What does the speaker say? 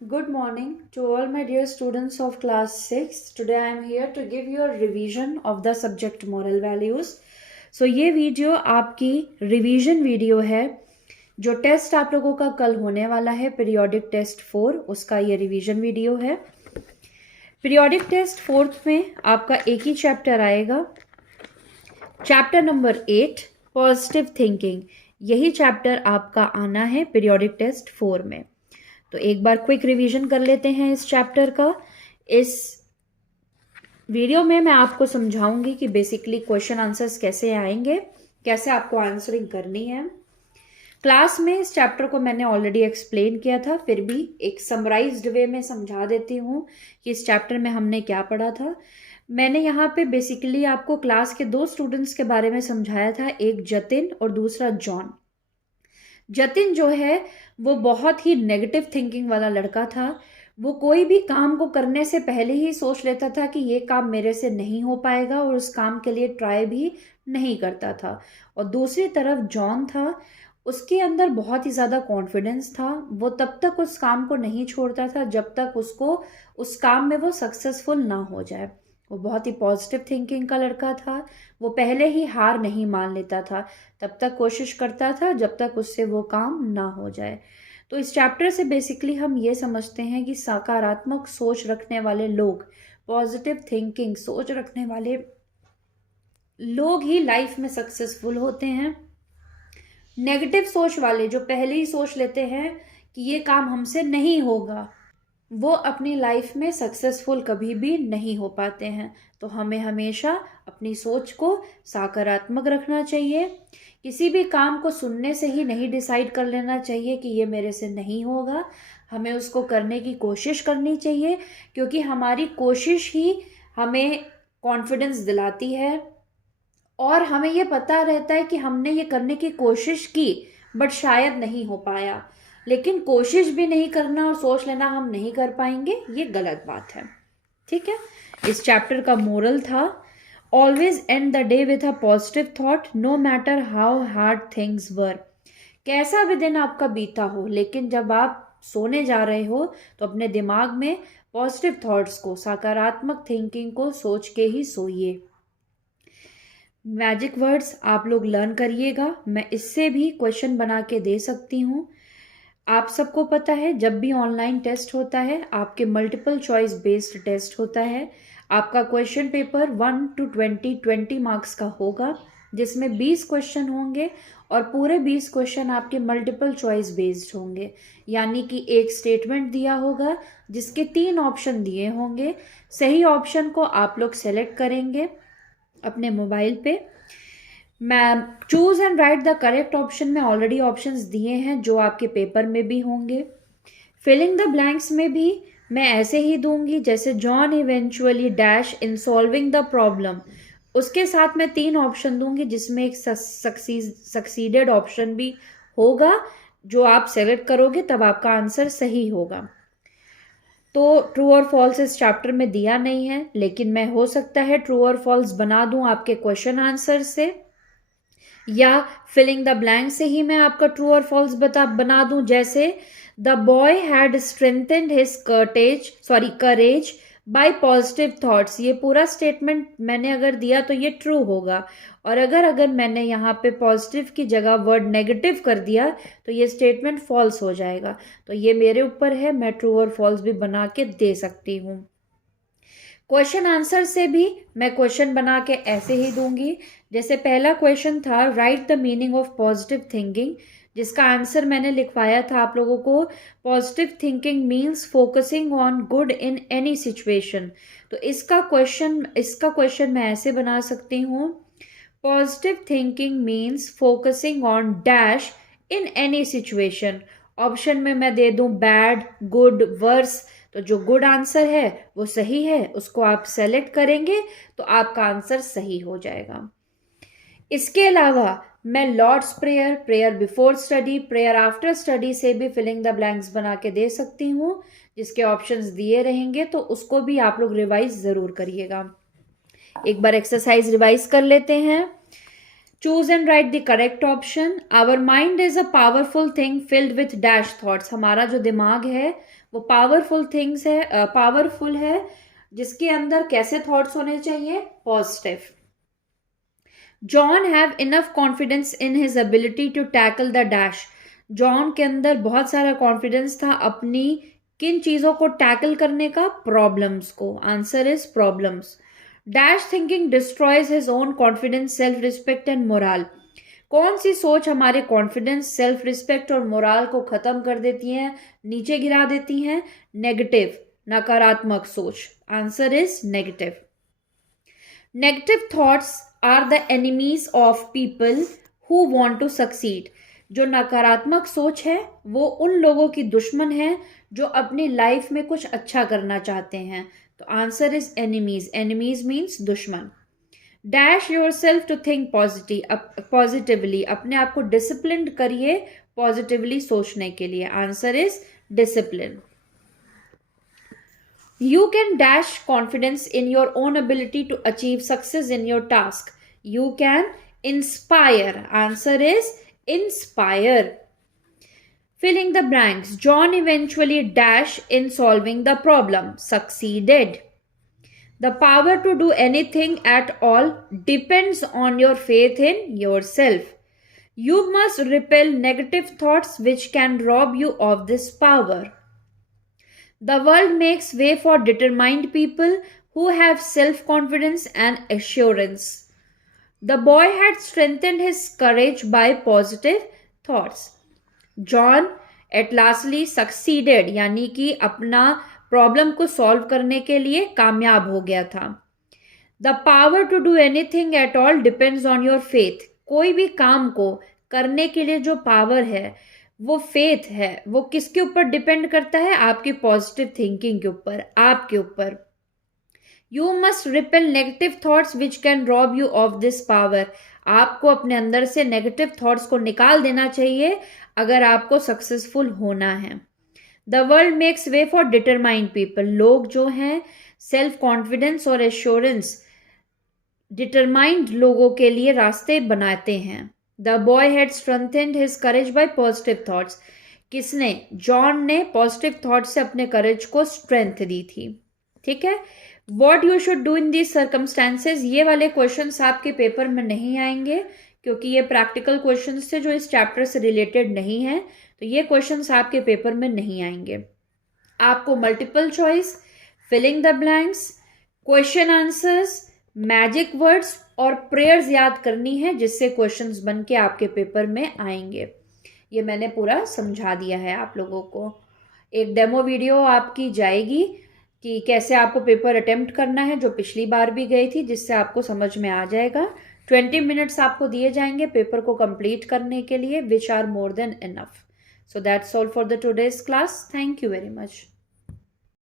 Good morning to all my dear students of class 6. Today I am here to give you a revision of the subject moral values. So ये video आपकी revision video है। जो test आप लोगों का कल होने वाला है पीरियोडिक टेस्ट 4, उसका ये रिवीजन वीडियो है। पीरियोडिक टेस्ट 4 में आपका एक ही चैप्टर आएगा, चैप्टर नंबर 8 पॉजिटिव थिंकिंग। यही चैप्टर आपका आना है पीरियोडिक टेस्ट 4 में। तो एक बार क्विक रिवीजन कर लेते हैं इस चैप्टर का। इस वीडियो में मैं आपको समझाऊंगी कि बेसिकली क्वेश्चन आंसर्स कैसे आएंगे, कैसे आपको आंसरिंग करनी है। क्लास में इस चैप्टर को मैंने ऑलरेडी एक्सप्लेन किया था, फिर भी एक समराइज्ड वे में समझा देती हूँ कि इस चैप्टर में हमने क्या पढ़ा था। मैंने यहाँ पे बेसिकली आपको क्लास के 2 स्टूडेंट्स के बारे में समझाया था, एक जतिन और दूसरा जॉन। जतिन जो है वो बहुत ही नेगेटिव थिंकिंग वाला लड़का था। वो कोई भी काम को करने से पहले ही सोच लेता था कि ये काम मेरे से नहीं हो पाएगा और उस काम के लिए ट्राई भी नहीं करता था। और दूसरी तरफ जॉन था, उसके अंदर बहुत ही ज़्यादा कॉन्फिडेंस था। वो तब तक उस काम को नहीं छोड़ता था जब तक उसको उस काम में वो सक्सेसफुल ना हो जाए। वो बहुत ही पॉजिटिव थिंकिंग का लड़का था। वो पहले ही हार नहीं मान लेता था, तब तक कोशिश करता था जब तक उससे वो काम ना हो जाए। तो इस चैप्टर से बेसिकली हम ये समझते हैं कि सकारात्मक सोच रखने वाले लोग, पॉजिटिव थिंकिंग सोच रखने वाले लोग ही लाइफ में सक्सेसफुल होते हैं। नेगेटिव सोच वाले जो पहले ही सोच लेते हैं कि ये काम हमसे नहीं होगा, वो अपनी लाइफ में सक्सेसफुल कभी भी नहीं हो पाते हैं। तो हमें हमेशा अपनी सोच को सकारात्मक रखना चाहिए। किसी भी काम को सुनने से ही नहीं डिसाइड कर लेना चाहिए कि ये मेरे से नहीं होगा। हमें उसको करने की कोशिश करनी चाहिए, क्योंकि हमारी कोशिश ही हमें कॉन्फिडेंस दिलाती है और हमें ये पता रहता है कि हमने ये करने की कोशिश की बट शायद नहीं हो पाया। लेकिन कोशिश भी नहीं करना और सोच लेना हम नहीं कर पाएंगे, ये गलत बात है। ठीक है। इस चैप्टर का मोरल था, always end the day with a positive thought no matter how hard things were. कैसा भी दिन आपका बीता हो, लेकिन जब आप सोने जा रहे हो तो अपने दिमाग में पॉजिटिव थॉट्स को, सकारात्मक थिंकिंग को सोच के ही सोइए। मैजिक वर्ड्स आप लोग लर्न करिएगा। मैं इससे भी क्वेश्चन बना के दे सकती हूँ। आप सबको पता है जब भी ऑनलाइन टेस्ट होता है आपके मल्टीपल चॉइस बेस्ड टेस्ट होता है। आपका क्वेश्चन पेपर 1 to 20 मार्क्स का होगा, जिसमें 20 क्वेश्चन होंगे और पूरे 20 क्वेश्चन आपके मल्टीपल चॉइस बेस्ड होंगे। यानी कि एक स्टेटमेंट दिया होगा जिसके 3 ऑप्शन दिए होंगे। सही ऑप्शन को आप लोग सेलेक्ट करेंगे अपने मोबाइल पे। मैं choose and write the correct option में ऑलरेडी ऑप्शंस दिए हैं जो आपके पेपर में भी होंगे। फिलिंग द ब्लैंक्स में भी मैं ऐसे ही दूंगी जैसे John eventually dash in solving the problem. उसके साथ मैं 3 ऑप्शन दूंगी जिसमें एक सक्सीडेड ऑप्शन भी होगा जो आप सेलेक्ट करोगे तब आपका आंसर सही होगा। तो ट्रू और फॉल्स इस चैप्टर में दिया नहीं है, लेकिन मैं हो सकता है ट्रू और फॉल्स बना दूं आपके क्वेश्चन आंसर से, या फिलिंग द ब्लैंक से ही मैं आपका ट्रू और फॉल्स बना दूं। जैसे the boy had strengthened his courage bye positive thoughts. ये पूरा स्टेटमेंट मैंने अगर दिया तो ये ट्रू होगा, और अगर अगर मैंने यहाँ पे पॉजिटिव की जगह वर्ड नेगेटिव कर दिया तो ये स्टेटमेंट फॉल्स हो जाएगा। तो ये मेरे ऊपर है, मैं ट्रू और फॉल्स भी बना के दे सकती हूँ। क्वेश्चन आंसर से भी मैं क्वेश्चन बना के ऐसे ही दूंगी। जैसे पहला क्वेश्चन था right the meaning of positive thinking, जिसका आंसर मैंने लिखवाया था आप लोगों को, positive thinking means focusing on good in any situation. तो इसका क्वेश्चन मैं ऐसे बना सकती हूँ, positive thinking means focusing on dash in any situation. Option में मैं दे दूं बैड, गुड, वर्स। तो जो गुड आंसर है वो सही है, उसको आप सेलेक्ट करेंगे तो आपका आंसर सही हो जाएगा। इसके अलावा मैं Lord's prayer, prayer before study, prayer after study से भी फिलिंग द ब्लैंक्स बना के दे सकती हूँ, जिसके ऑप्शंस दिए रहेंगे। तो उसको भी आप लोग रिवाइज जरूर करिएगा। एक बार एक्सरसाइज रिवाइज कर लेते हैं। Choose and write the correct option. Our mind is a powerful thing filled with dash thoughts. हमारा जो दिमाग है वो पावरफुल है जिसके अंदर कैसे थॉट्स होने चाहिए, positive. John have enough confidence in his ability to tackle the dash. John के अंदर बहुत सारा कॉन्फिडेंस था अपनी किन चीजों को टैकल करने का, प्रॉब्लम्स को. Answer is problems. Dash thinking destroys his own confidence, self respect and moral. कौन सी सोच हमारे कॉन्फिडेंस, सेल्फ रिस्पेक्ट और मोरल को खत्म कर देती है, नीचे गिरा देती हैं, नेगेटिव, नकारात्मक सोच. Answer is negative. Negative thoughts are the enemies of people who want to succeed. जो नकारात्मक सोच है वो उन लोगों की दुश्मन है जो अपनी लाइफ में कुछ अच्छा करना चाहते हैं. तो answer is enemies. Enemies means दुश्मन. Dash your self to think positively. अपने आप को डिसिप्लिन करिए पॉजिटिवली सोचने के लिए. Answer is discipline. You can dash confidence in your own ability to achieve success in your task. You can inspire. Answer is inspire. Filling the blanks. John eventually dash in solving the problem. Succeeded. The power to do anything at all depends on your faith in yourself. You must repel negative thoughts which can rob you of this power. The world makes way for determined people who have self-confidence and assurance. The boy had strengthened his courage by positive thoughts. John at lastly succeeded, यानी कि अपना problem को solve करने के लिए कामयाब हो गया था. The power to do anything at all depends on your faith. कोई भी काम को करने के लिए जो पावर है वो फेथ है. वो किसके ऊपर डिपेंड करता है, आपकी पॉजिटिव थिंकिंग के ऊपर, आपके ऊपर. You must repel negative thoughts which can rob you of this power. आपको अपने अंदर से नेगेटिव थॉट्स को निकाल देना चाहिए अगर आपको सक्सेसफुल होना है. The world makes way for determined people. लोग जो हैं सेल्फ कॉन्फिडेंस और एश्योरेंस, डिटरमाइंड लोगों के लिए रास्ते बनाते हैं. The boy had strengthened his courage by positive thoughts. किसने, जॉन ने पॉजिटिव थॉट से अपने करेज को स्ट्रेंथ दी थी. ठीक है. What you should do in these circumstances, ये वाले क्वेश्चंस आपके पेपर में नहीं आएंगे क्योंकि ये प्रैक्टिकल क्वेश्चंस थे जो इस चैप्टर से रिलेटेड नहीं है. तो ये क्वेश्चंस आपके पेपर में नहीं आएंगे. आपको multiple choice, filling the blanks, question answers, magic words और प्रेयर्स याद करनी है जिससे क्वेश्चंस बन के आपके पेपर में आएंगे. ये मैंने पूरा समझा दिया है आप लोगों को. एक डेमो वीडियो आपकी जाएगी कि कैसे आपको पेपर अटेम्प्ट करना है, जो पिछली बार भी गई थी, जिससे आपको समझ में आ जाएगा. 20 मिनट्स आपको दिए जाएंगे पेपर को कंप्लीट करने के लिए, which are more than enough. So that's all for the today's class. Thank you very much.